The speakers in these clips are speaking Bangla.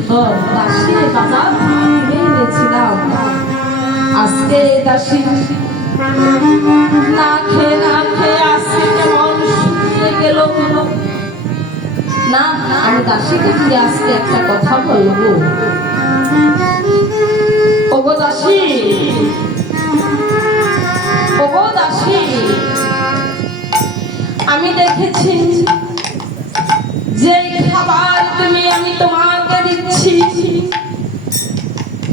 সুন্দর দাসী বাজার কিনে এনেছিলাম। আজকে দাসী না খেয়ে আজকে কেমন শুকিয়ে গেল। না, আমি দাসীকে দিয়ে আজকে একটা কথা বলবো। ওগো দাসী, ওগো দাসী, আমি দেখেছি যে খাবার আমি তোমাকে দিচ্ছি,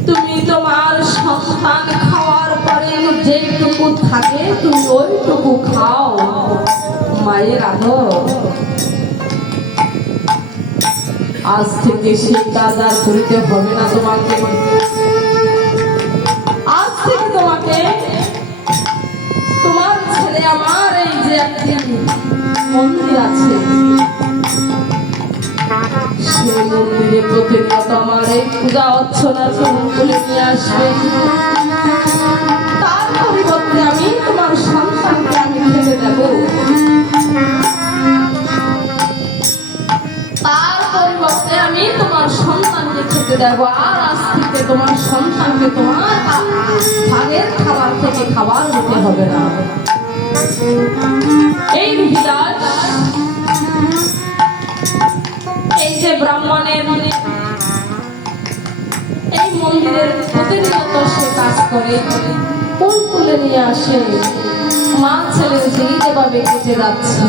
তুমি তোমার সন্তান খাওয়ার পরে যেটুকু থাকে তুমি ওইটুকু খাও। মায়ের আদর, আজ থেকে সেই কাজ আর করিতে হবে না তোমাকে। আজ থেকে তোমাকে তোমার ছেলে আমার এই যে একটি মন্দির আছে, সেই মন্দিরে প্রতিনিয়ত আমার এই পূজা অর্চনা তুলে নিয়ে আসবে। তার পরিবর্তে আমি তোমার সন্তানকে আমি খেতে দেব। তার পরিবর্তে আমি তোমার সন্তানকে খেতে দেব। আর আজ থেকে তোমার সন্তানকে তোমার ভাগের খাবার থেকে খাবার দিতে হবে না। এই রুহিদাস, এই যে ব্রাহ্মণের এই মন্দিরের প্রতিনিয়ত সে কাজ করে, ফুল তুলে নিয়ে আসে, মা ছেলে যেই যেভাবে কেটে যাচ্ছে।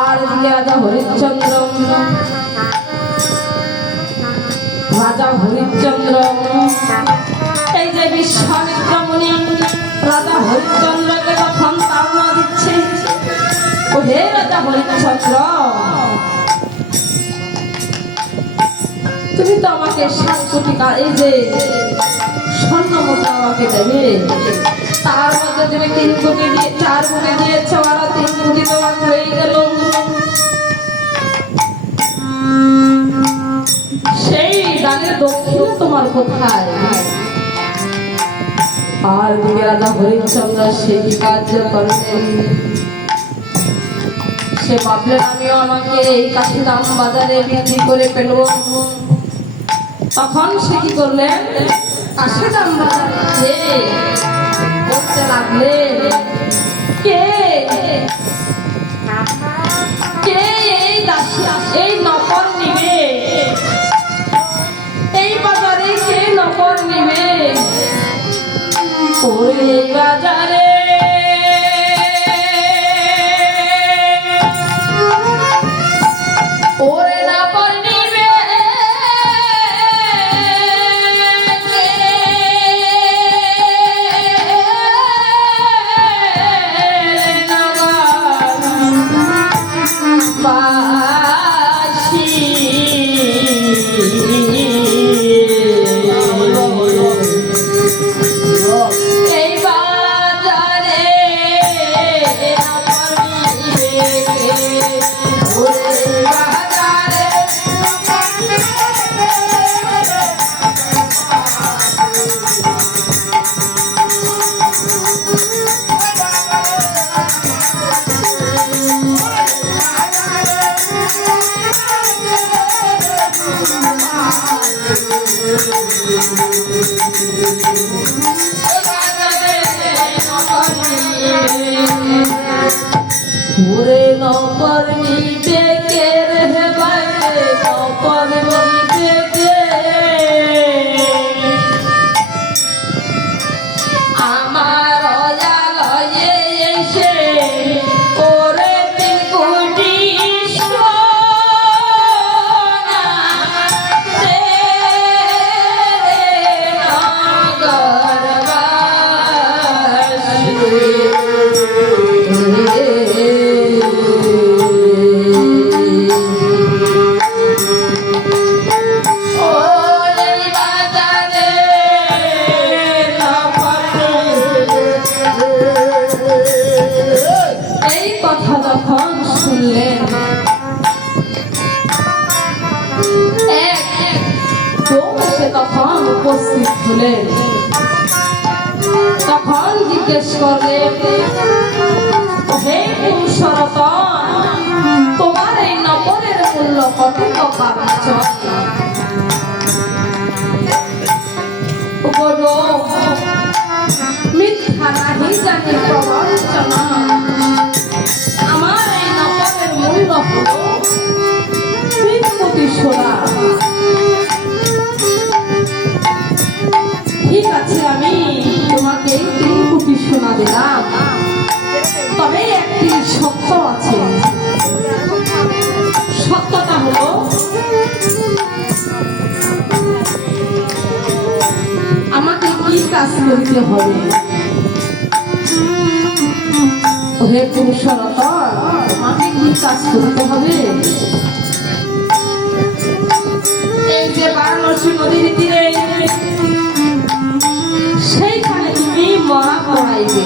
আর রাজা হরিশ্চন্দ্র, রাজা হরিশ্চন্দ্র এই যে বিশ্বামিত্র মুনি রাজা হরিশ্চন্দ্রকে তখন তাড়না দিচ্ছে। ও হে রাজা হরিশ্চন্দ্র, তুমি তো আমাকে 7 কোটি এই যে স্বর্ণ মুদ্রা আমাকে দেবে, তার মধ্যে তুমি 3 কোটি দিয়ে 4 কোটি দিয়েছ, আর 3 কোটি তোমার হয়ে গেল। সেই দানের দক্ষিণ তোমার কোথায়? আর দিকে রাজা হরিশ্চন্দ্র সেই কার্য করলেন। সে ভাবলেন আমিও আমাকে এই কাশিদাম বাজারে বিক্রি করে পেল। তখন সে কি করলেন, কাশিদাম বাজারে যে করতে লাগলেন, কে কে এই দাসী এই নকর নিবে, এই বাজারে কে নকর নিবে। ওরে বাজারে ওরে নকর নিবে, ওরে নকর নিবে কে রে বাইরে, নকর নিবে কে, আমার অজালয়ে এসে ওরে 3 কোটি সোনা দে নগরবাসী। এই কথা যখন শুনলেন, এক লোক এসে তখন উপস্থিত হলেন। তখন জিজ্ঞেস করলেন, হে পুরুষোত্তম, তোমার এই নগরের মূল্য কত পাচ্ছ? সোনা। ঠিক আছে, আমি তোমাকে 3 কোটি সোনা দিলাম, তবে একটি শর্ত আছে। সত্যটা হলো আমাকে কি কাজ করতে হবে? হে পুরুষরতা, আমাকে কি কাজ করতে হবে? এই যে বারাণসী নদীর তীরে সেইখানে তুমি মরা পড়াইবে।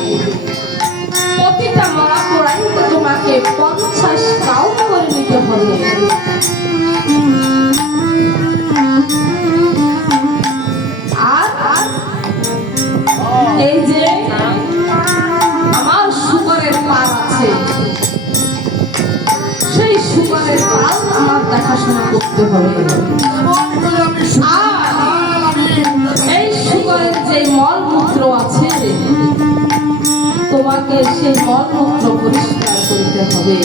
প্রতিটা মরা পড়াইতে তোমাকে 50 পাউন্ড করে নিতে হবে। আর এই যে আমার শুকরের পাল আছে, সেই শুকরের পাল আমার দেখাশোনা করতে হবে। আর এই শুকরের যে মলমূত্র আছে, তোমাকে সেই মলমূত্র পরিষ্কার করতে হবে।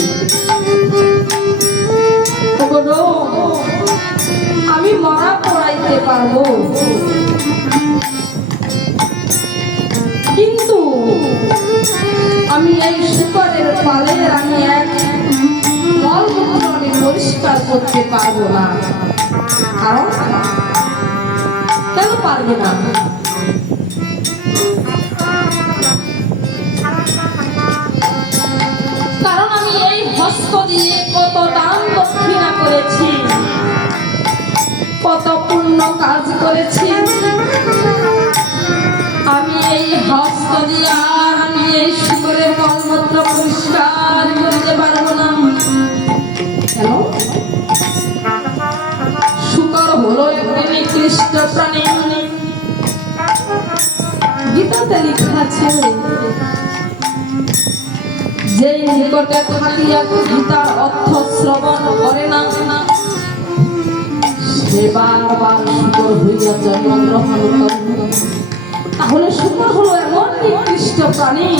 আমি মরা পড়াইতে পারবো, কিন্তু আমি এই শুকরের পালের আমি এক মলমূত্র আমি পরিষ্কার করতে পারবো না। কারণ কেন পারবে না? কারণ আমি এই হস্ত দিয়ে কত দান দক্ষিণা করেছি, কত পুণ্য কাজ করেছি। আমি এই হস্ত দিয়ে আর আমি এই শুকরের মলমূত্র পরিষ্কার করতে পারবো না। কেন? শুকর হলো একটি নিকৃষ্ট প্রাণী। গীতাতে লেখা আছে, যে নিকটে থাকিয়া গীতার অর্থ শ্রবণ করে না, সে বারবার শুকর হইয়া জন্মগ্রহণ করে। তাহলে শুকর হলো এমন নিকৃষ্ট প্রাণী,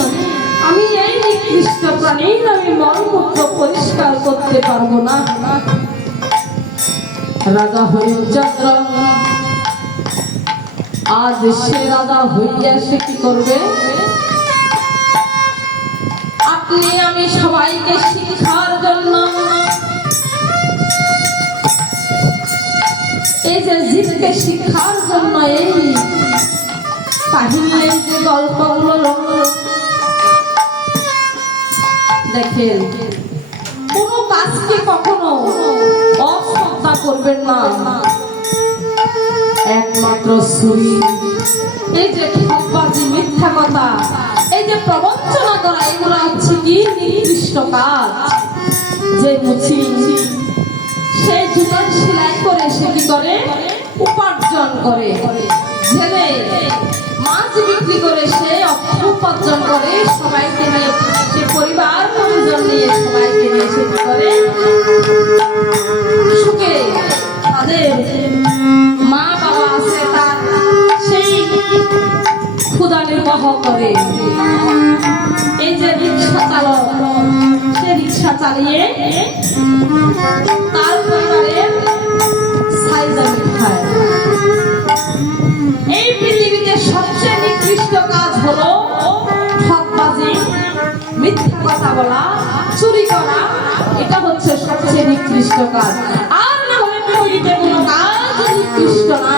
আমি এই নিকৃষ্ট প্রাণীর আমি মলমূত্র পরিষ্কার করতে পারবো না। রাজা হরিশ্চন্দ্র আজ সে রাজা হইয়া সে কি করবে? আপনি আমি সবাইকে শিক্ষার জন্য এই যে জীবকে শিক্ষার জন্য এই কাহিনী, এই যে গল্পগুলো দেখেন, কোনো কাজকে কখনো অশ্রদ্ধা করবেন না। একমাত্র ছুরি, এই যে ঠকবাজি, মিথ্যা কথা, এই যে প্রবঞ্চনা করা, এগুলো হচ্ছে কি নিকৃষ্ট কাজ। যে মুচি সে জুতার সেলাই করে সে কি করে? উপার্জন করে। জেলে মাছ বিক্রি করে সে অর্থ উপার্জন করে, সবাইকে নিয়ে সে পরিবার পরিজন নিয়ে সবাইকে নিয়ে সে কি করে? সুখে তাদের মা বাবা আছে তার সেই ক্ষুধা নির্বাহ করে। এই যে রিক্সা চালক, সে রিক্সা চালিয়ে তার পরিবারের সাইজানি খায়। এই পৃথিবীতে সবচেয়ে নিকৃষ্ট কাজ হলো ঠকবাজি, মিথ্যা কথা বলা, চুরি করা। এটা হচ্ছে সবচেয়ে নিকৃষ্ট কাজ। আর না হলে পৃথিবীতে কোনো কাজ নিকৃষ্ট না,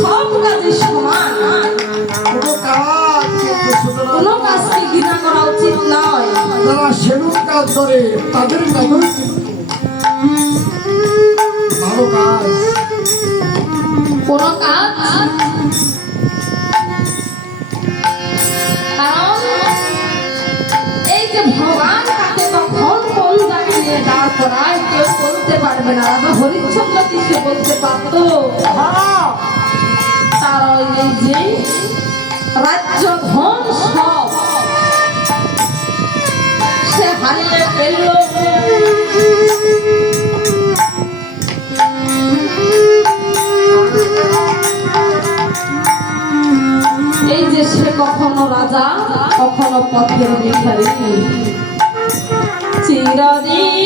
সব কাজই সমান। কোনো কাজকে ঘৃণা করা উচিত নয়। যারা সেলুন কাজ করে তাদের কাজও ভালো কাজ। কোনো কাজ, কারণ এই যে ভগবান তাকে কখন কোন জায়গায় নিয়ে দাঁড় করায় কেউ বলতে পারবে না। রাজা হরিশ্চন্দ্র কি সে বলতে পারত? তার এই যে রাজ্য ধন সব সে হারিয়ে ফেলল। এই যে সে কখনো রাজা, কখনো পথের ভিখারি। চিরদিন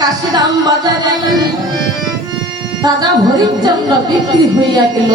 কাশিরাম বাজারে রাজা হরিশ্চন্দ্র বিক্রি হইয়া গেল।